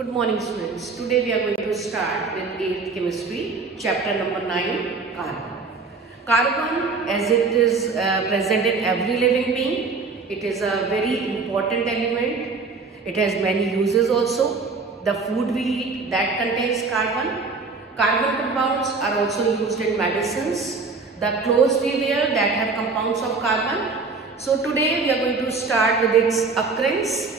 Good morning students. Today we are going to start with 8th chemistry, chapter number 9, carbon. Carbon, as it is present in every living being, it is a very important element. It has many uses also. The food we eat, that contains carbon. Carbon compounds are also used in medicines. The clothes we wear, that have compounds of carbon. So today we are going to start with its occurrence.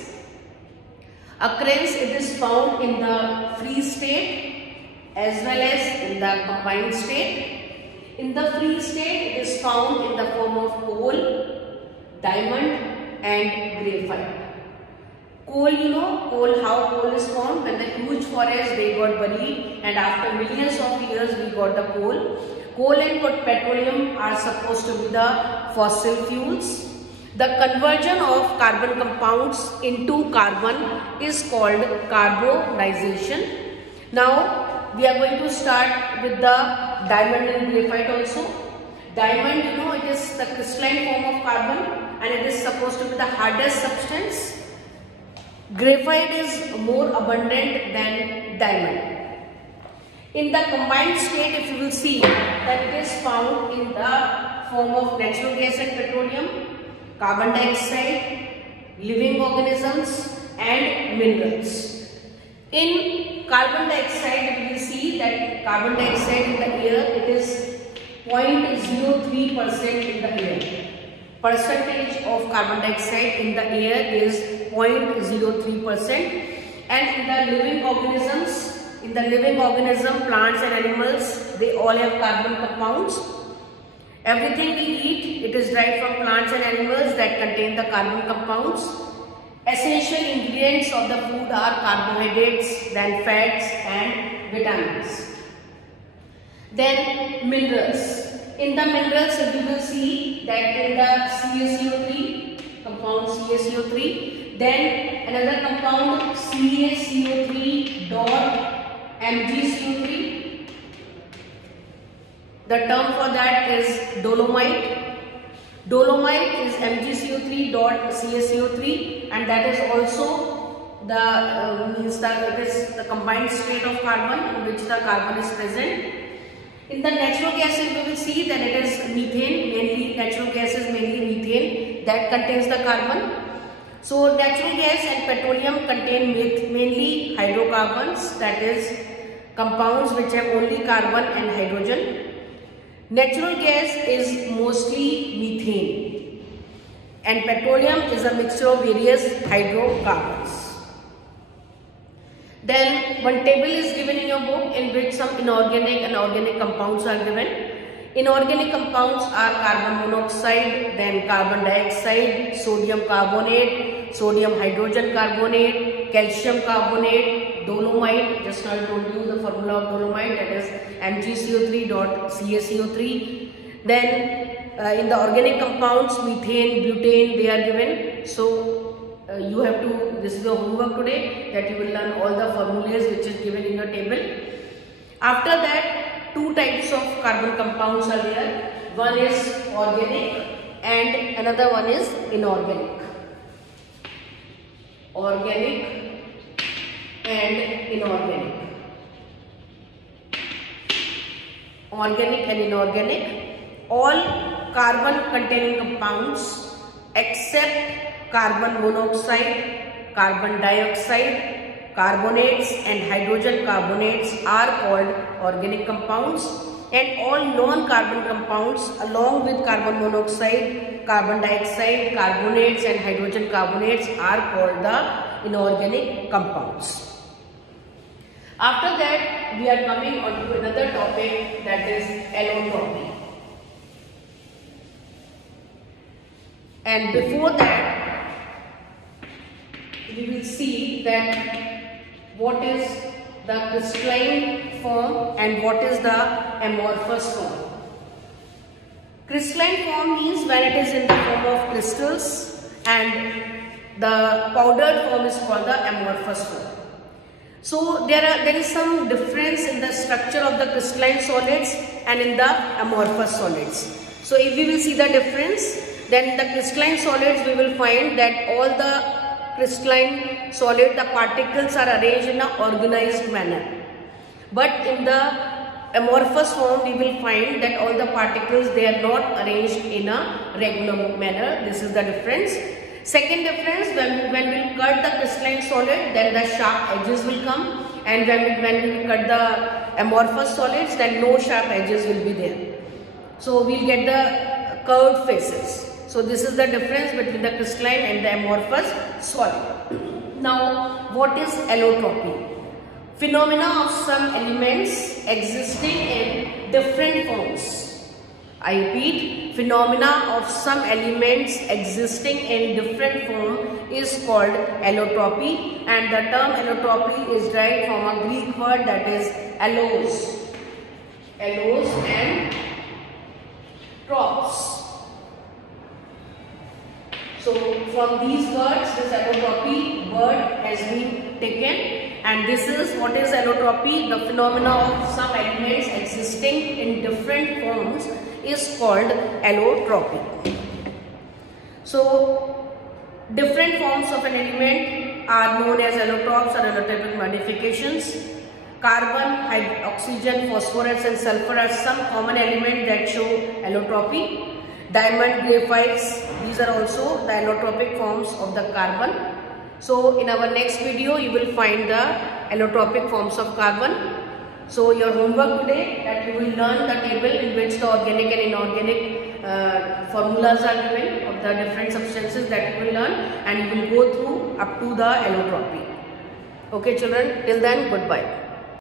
Occurrence, it is found in the free state as well as in the combined state. In the free state, it is found in the form of coal, diamond and graphite. Coal, how coal is formed. When the huge forest they got buried and after millions of years we got the coal. Coal and petroleum are supposed to be the fossil fuels. The conversion of carbon compounds into carbon is called carbonization. Now we are going to start with the diamond and graphite also. Diamond, it is the crystalline form of carbon and it is supposed to be the hardest substance. Graphite is more abundant than diamond. In the combined state, if you will see that it is found in the form of natural gas and petroleum, carbon dioxide, living organisms and minerals. In carbon dioxide, we will see that carbon dioxide in the air, it is 0.03% in the air. Percentage of carbon dioxide in the air is 0.03%, and in the living organism, plants and animals, they all have carbon compounds. Everything we eat, it is derived from plants and animals that contain the carbon compounds. Essential ingredients of the food are carbohydrates, then fats and vitamins. Then minerals. In the minerals, we will see that in the CaCO3, compound CaCO3, then another compound CaCO3 dot MgCO3. The term for that is dolomite. Dolomite is MgCO3 dot CaCO3, and that is also it is the combined state of carbon in which the carbon is present. In the natural gases, we will see that it is methane, mainly natural gases, mainly methane that contains the carbon. So natural gas and petroleum contain mainly hydrocarbons, that is compounds which have only carbon and hydrogen. Natural gas is mostly methane and petroleum is a mixture of various hydrocarbons. Then one table is given in your book in which some inorganic and organic compounds are given. Inorganic compounds are carbon monoxide, then carbon dioxide, sodium carbonate, sodium hydrogen carbonate, calcium carbonate, dolomite. Just now I told you the formula of dolomite, that is MgCO3 dot CaCO3. Then in the organic compounds, methane, butane, they are given. So you have to, this is your homework today, that you will learn all the formulas which is given in your table. After that, two types of carbon compounds are there. One is organic and another one is inorganic. Organic and inorganic. Organic and inorganic. All carbon containing compounds except carbon monoxide, carbon dioxide, carbonates and hydrogen carbonates are called organic compounds, and all non-carbon compounds along with carbon monoxide, carbon dioxide, carbonates and hydrogen carbonates are called the inorganic compounds. After that, we are coming on to another topic, that is allotropy. And before that, we will see that what is the crystalline form and what is the amorphous form. Crystalline form means when it is in the form of crystals, and the powdered form is called the amorphous form. So there is some difference in the structure of the crystalline solids and in the amorphous solids. So if we will see the difference, then the crystalline solids, we will find that all the crystalline solid, the particles are arranged in an organized manner. But in the amorphous form, we will find that all the particles, they are not arranged in a regular manner. This is the difference. Second difference, when we cut the crystalline solid, then the sharp edges will come, and when we cut the amorphous solids, then no sharp edges will be there. So we'll get the curved faces. So this is the difference between the crystalline and the amorphous solid. Now, what is allotropy? Phenomena of some elements existing in different forms. I repeat, phenomena of some elements existing in different form is called allotropy, and the term allotropy is derived from a Greek word that is allos. Allos and tropes. So from these words, this allotropy word has been taken. And this is what is allotropy. The phenomena of some elements existing in different forms is called allotropy. So different forms of an element are known as allotropes or allotropic modifications. Carbon, oxygen, phosphorus and sulfur are some common elements that show allotropy. Diamond, graphites, these are also the allotropic forms of the carbon. So in our next video, you will find the allotropic forms of carbon. So your homework today, that you will learn the table in which the organic and inorganic formulas are given of the different substances that you will learn, and you will go through up to the allotropy. Okay children, till then, goodbye.